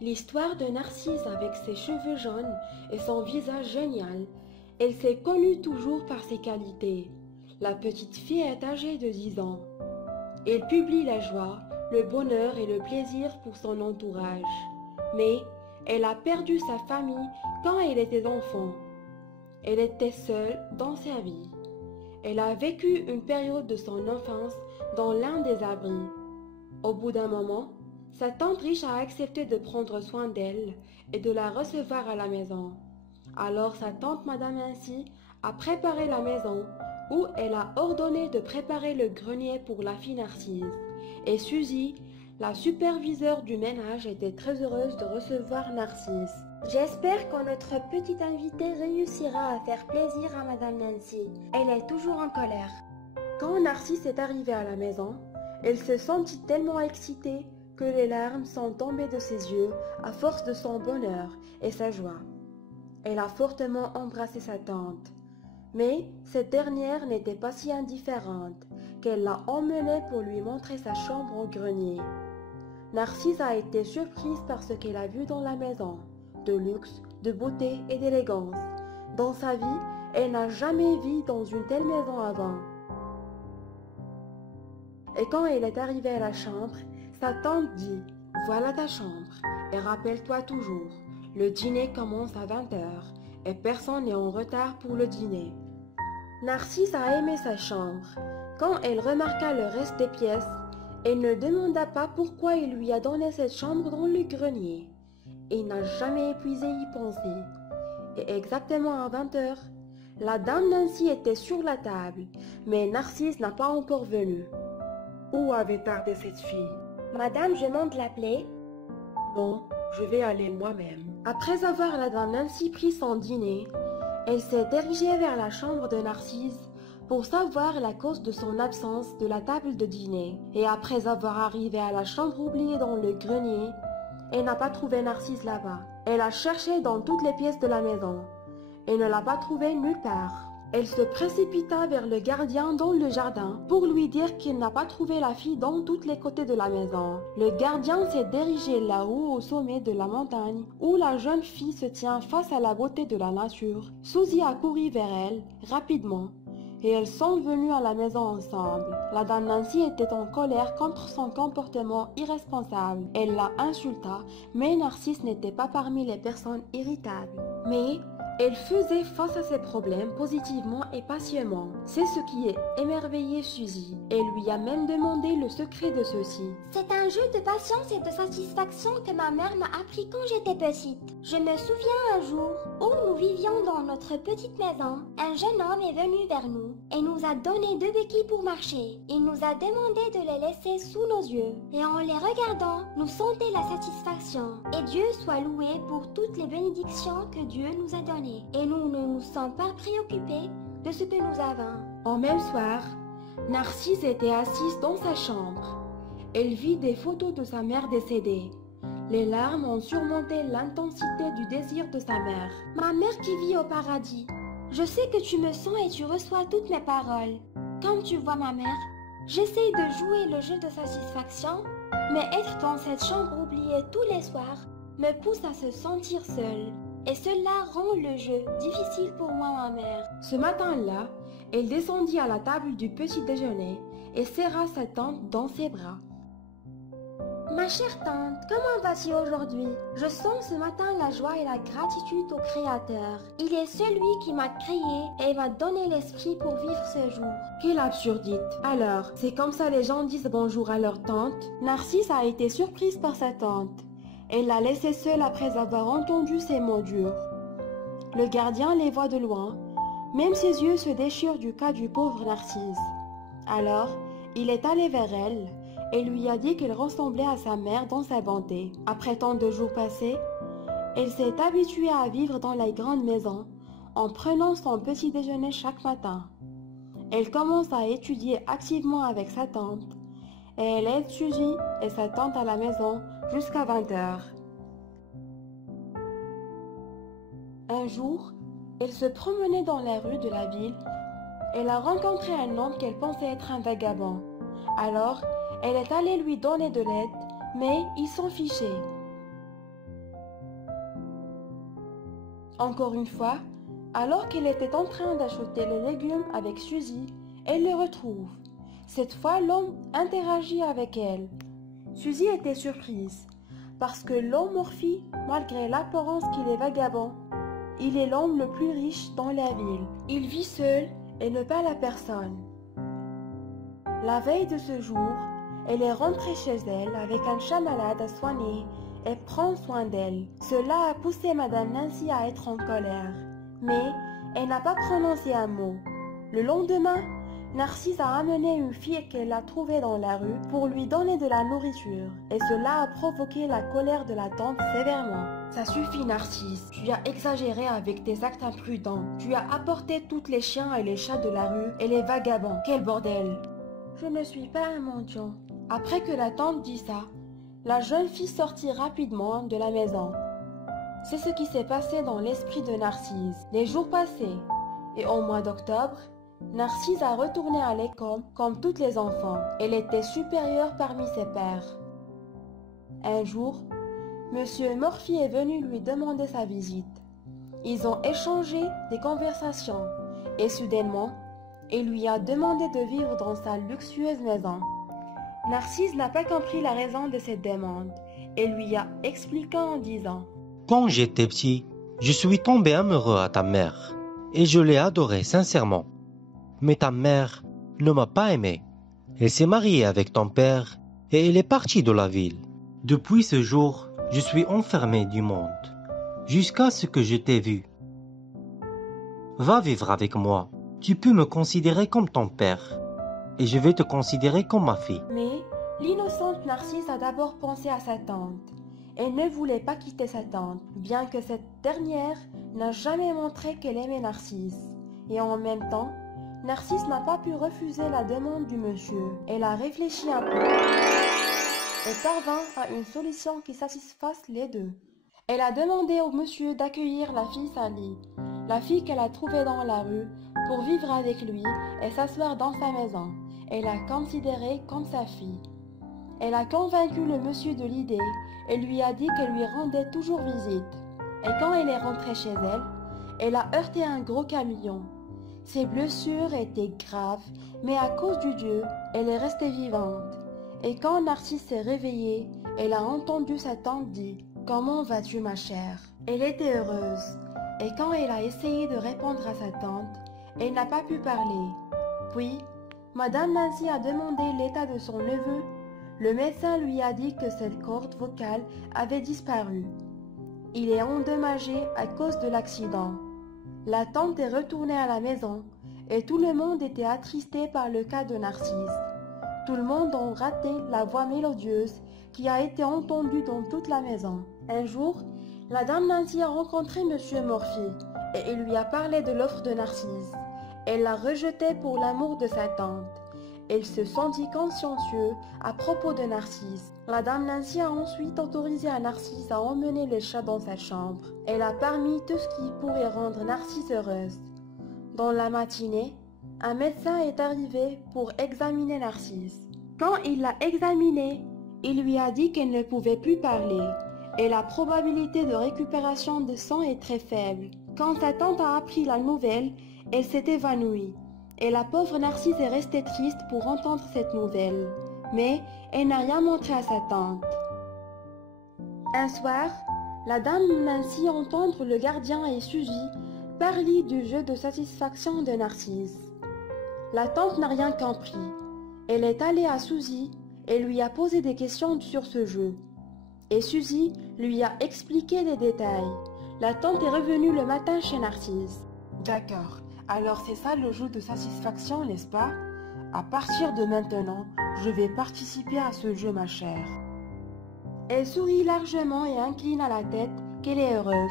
L'histoire de Narcisse avec ses cheveux jaunes et son visage génial. Elle s'est connue toujours par ses qualités. La petite fille est âgée de 10 ans. Elle publie la joie, le bonheur et le plaisir pour son entourage. Mais elle a perdu sa famille quand elle était enfant. Elle était seule dans sa vie. Elle a vécu une période de son enfance dans l'un des abris. Au bout d'un moment, sa tante riche a accepté de prendre soin d'elle et de la recevoir à la maison. Alors sa tante Madame Nancy a préparé la maison où elle a ordonné de préparer le grenier pour la fille Narcisse. Et Suzy, la superviseure du ménage, était très heureuse de recevoir Narcisse. J'espère que notre petite invitée réussira à faire plaisir à Madame Nancy. Elle est toujours en colère. Quand Narcisse est arrivée à la maison, elle se sentit tellement excitée que les larmes sont tombées de ses yeux à force de son bonheur et sa joie. Elle a fortement embrassé sa tante. Mais cette dernière n'était pas si indifférente qu'elle l'a emmenée pour lui montrer sa chambre au grenier. Narcisse a été surprise par ce qu'elle a vu dans la maison, de luxe, de beauté et d'élégance. Dans sa vie, elle n'a jamais vu dans une telle maison avant. Et quand elle est arrivée à la chambre, sa tante dit « Voilà ta chambre, et rappelle-toi toujours, le dîner commence à 20h, et personne n'est en retard pour le dîner. » Narcisse a aimé sa chambre. Quand elle remarqua le reste des pièces, elle ne demanda pas pourquoi il lui a donné cette chambre dans le grenier. Il n'a jamais épuisé y penser. Et exactement à 20h, la dame Nancy était sur la table, mais Narcisse n'a pas encore venu. Où avait tardé cette fille? Madame, je monte l'appeler. Non, je vais aller moi-même. Après avoir la dame Nancy pris son dîner, elle s'est dirigée vers la chambre de Narcisse pour savoir la cause de son absence de la table de dîner. Et après avoir arrivé à la chambre oubliée dans le grenier, elle n'a pas trouvé Narcisse là-bas. Elle a cherché dans toutes les pièces de la maison et ne l'a pas trouvé nulle part. Elle se précipita vers le gardien dans le jardin pour lui dire qu'il n'a pas trouvé la fille dans tous les côtés de la maison. Le gardien s'est dirigé là-haut au sommet de la montagne où la jeune fille se tient face à la beauté de la nature. Suzy a couru vers elle rapidement et elles sont venues à la maison ensemble. La dame Nancy était en colère contre son comportement irresponsable. Elle la insulta, mais Narcisse n'était pas parmi les personnes irritables. Mais elle faisait face à ses problèmes positivement et patiemment. C'est ce qui a émerveillé Suzy. Elle lui a même demandé le secret de ceci. C'est un jeu de patience et de satisfaction que ma mère m'a appris quand j'étais petite. Je me souviens un jour où nous vivions dans notre petite maison. Un jeune homme est venu vers nous et nous a donné 2 béquilles pour marcher. Il nous a demandé de les laisser sous nos yeux. Et en les regardant, nous sentions la satisfaction. Et Dieu soit loué pour toutes les bénédictions que Dieu nous a données. Et nous ne nous sommes pas préoccupés de ce que nous avons. En même soir, Narcisse était assise dans sa chambre. Elle vit des photos de sa mère décédée. Les larmes ont surmonté l'intensité du désir de sa mère. Ma mère qui vit au paradis, je sais que tu me sens et tu reçois toutes mes paroles. Comme tu vois ma mère, j'essaye de jouer le jeu de satisfaction, mais être dans cette chambre oubliée tous les soirs me pousse à se sentir seule. Et cela rend le jeu difficile pour moi, ma mère. Ce matin-là, elle descendit à la table du petit déjeuner et serra sa tante dans ses bras. Ma chère tante, comment vas-tu aujourd'hui? Je sens ce matin la joie et la gratitude au Créateur. Il est celui qui m'a créé et m'a donné l'esprit pour vivre ce jour. Quelle absurdité! Alors, c'est comme ça les gens disent bonjour à leur tante? Narcisse a été surprise par sa tante. Elle l'a laissée seule après avoir entendu ces mots durs. Le gardien les voit de loin. Même ses yeux se déchirent du cas du pauvre Narcisse. Alors, il est allé vers elle et lui a dit qu'elle ressemblait à sa mère dans sa bonté. Après tant de jours passés, elle s'est habituée à vivre dans la grande maison en prenant son petit déjeuner chaque matin. Elle commence à étudier activement avec sa tante et elle aide Suzy et sa tante à la maison jusqu'à 20h. Un jour, elle se promenait dans les rues de la ville. Elle a rencontré un homme qu'elle pensait être un vagabond. Alors, elle est allée lui donner de l'aide, mais il s'en fichait. Encore une fois, alors qu'elle était en train d'acheter les légumes avec Suzy, elle le retrouve. Cette fois, l'homme interagit avec elle. Suzy était surprise, parce que l'homme Morphy, malgré l'apparence qu'il est vagabond, il est l'homme le plus riche dans la ville. Il vit seul et ne parle à personne. La veille de ce jour, elle est rentrée chez elle avec un chat malade à soigner et prend soin d'elle. Cela a poussé Madame Nancy à être en colère, mais elle n'a pas prononcé un mot. Le lendemain, Narcisse a amené une fille qu'elle a trouvée dans la rue pour lui donner de la nourriture, et cela a provoqué la colère de la tante sévèrement. Ça suffit Narcisse, tu as exagéré avec tes actes imprudents. Tu as apporté tous les chiens et les chats de la rue et les vagabonds. Quel bordel! Je ne suis pas un mendiant. Après que la tante dit ça, la jeune fille sortit rapidement de la maison. C'est ce qui s'est passé dans l'esprit de Narcisse. Les jours passaient, et au mois d'octobre, Narcisse a retourné à l'école comme tous les enfants. Elle était supérieure parmi ses pairs. Un jour, Monsieur Morphy est venu lui demander sa visite. Ils ont échangé des conversations et soudainement, il lui a demandé de vivre dans sa luxueuse maison. Narcisse n'a pas compris la raison de cette demande et lui a expliqué en disant « Quand j'étais petit, je suis tombé amoureux à ta mère et je l'ai adorée sincèrement. Mais ta mère ne m'a pas aimé. Elle s'est mariée avec ton père et elle est partie de la ville. Depuis ce jour, je suis enfermé du monde, jusqu'à ce que je t'ai vu. Va vivre avec moi. Tu peux me considérer comme ton père et je vais te considérer comme ma fille. » Mais l'innocente Narcisse a d'abord pensé à sa tante. Elle ne voulait pas quitter sa tante, bien que cette dernière n'a jamais montré qu'elle aimait Narcisse. Et en même temps, Narcisse n'a pas pu refuser la demande du monsieur. Elle a réfléchi un peu et parvint à une solution qui satisfasse les deux. Elle a demandé au monsieur d'accueillir la fille Sally, la fille qu'elle a trouvée dans la rue, pour vivre avec lui et s'asseoir dans sa maison. Elle l'a considérée comme sa fille. Elle a convaincu le monsieur de l'idée et lui a dit qu'elle lui rendait toujours visite. Et quand elle est rentrée chez elle, elle a heurté un gros camion. Ses blessures étaient graves, mais à cause du Dieu, elle est restée vivante. Et quand Narcisse s'est réveillée, elle a entendu sa tante dire « Comment vas-tu ma chère ?» Elle était heureuse. Et quand elle a essayé de répondre à sa tante, elle n'a pas pu parler. Puis, Madame Nancy a demandé l'état de son neveu. Le médecin lui a dit que cette corde vocale avait disparu. Il est endommagé à cause de l'accident. La tante est retournée à la maison et tout le monde était attristé par le cas de Narcisse. Tout le monde a raté la voix mélodieuse qui a été entendue dans toute la maison. Un jour, la dame Nancy a rencontré Monsieur Morphy et il lui a parlé de l'offre de Narcisse. Elle l'a rejeté pour l'amour de sa tante. Elle se sentit consciencieux à propos de Narcisse. La dame Nancy a ensuite autorisé à Narcisse à emmener le chat dans sa chambre. Elle a permis tout ce qui pourrait rendre Narcisse heureuse. Dans la matinée, un médecin est arrivé pour examiner Narcisse. Quand il l'a examinée, il lui a dit qu'elle ne pouvait plus parler et la probabilité de récupération de sang est très faible. Quand sa tante a appris la nouvelle, elle s'est évanouie. Et la pauvre Narcisse est restée triste pour entendre cette nouvelle. Mais elle n'a rien montré à sa tante. Un soir, la dame Nancy entend le gardien et Suzy parler du jeu de satisfaction de Narcisse. La tante n'a rien compris. Elle est allée à Suzy et lui a posé des questions sur ce jeu. Et Suzy lui a expliqué les détails. La tante est revenue le matin chez Narcisse. D'accord. Alors c'est ça le jeu de satisfaction, n'est-ce pas? À partir de maintenant, je vais participer à ce jeu, ma chère. Elle sourit largement et incline à la tête qu'elle est heureuse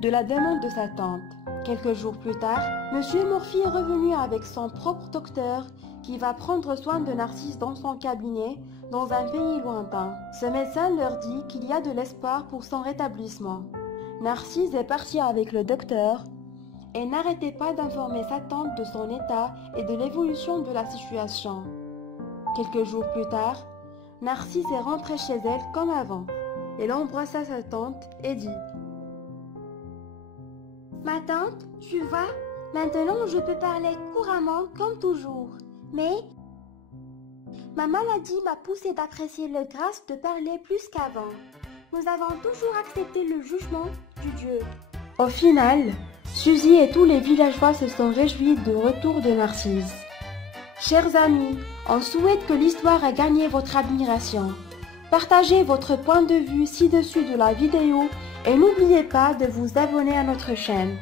de la demande de sa tante. Quelques jours plus tard, Monsieur Morphy est revenu avec son propre docteur qui va prendre soin de Narcisse dans son cabinet dans un pays lointain. Ce médecin leur dit qu'il y a de l'espoir pour son rétablissement. Narcisse est parti avec le docteur et n'arrêtait pas d'informer sa tante de son état et de l'évolution de la situation. Quelques jours plus tard, Narcisse est rentré chez elle comme avant. Elle embrassa sa tante et dit Ma tante, tu vois, maintenant je peux parler couramment comme toujours. Mais ma maladie m'a poussé d'apprécier le grâce de parler plus qu'avant. Nous avons toujours accepté le jugement du Dieu. Au final, Suzy et tous les villageois se sont réjouis du retour de Narcisse. Chers amis, on souhaite que l'histoire ait gagné votre admiration. Partagez votre point de vue ci-dessus de la vidéo et n'oubliez pas de vous abonner à notre chaîne.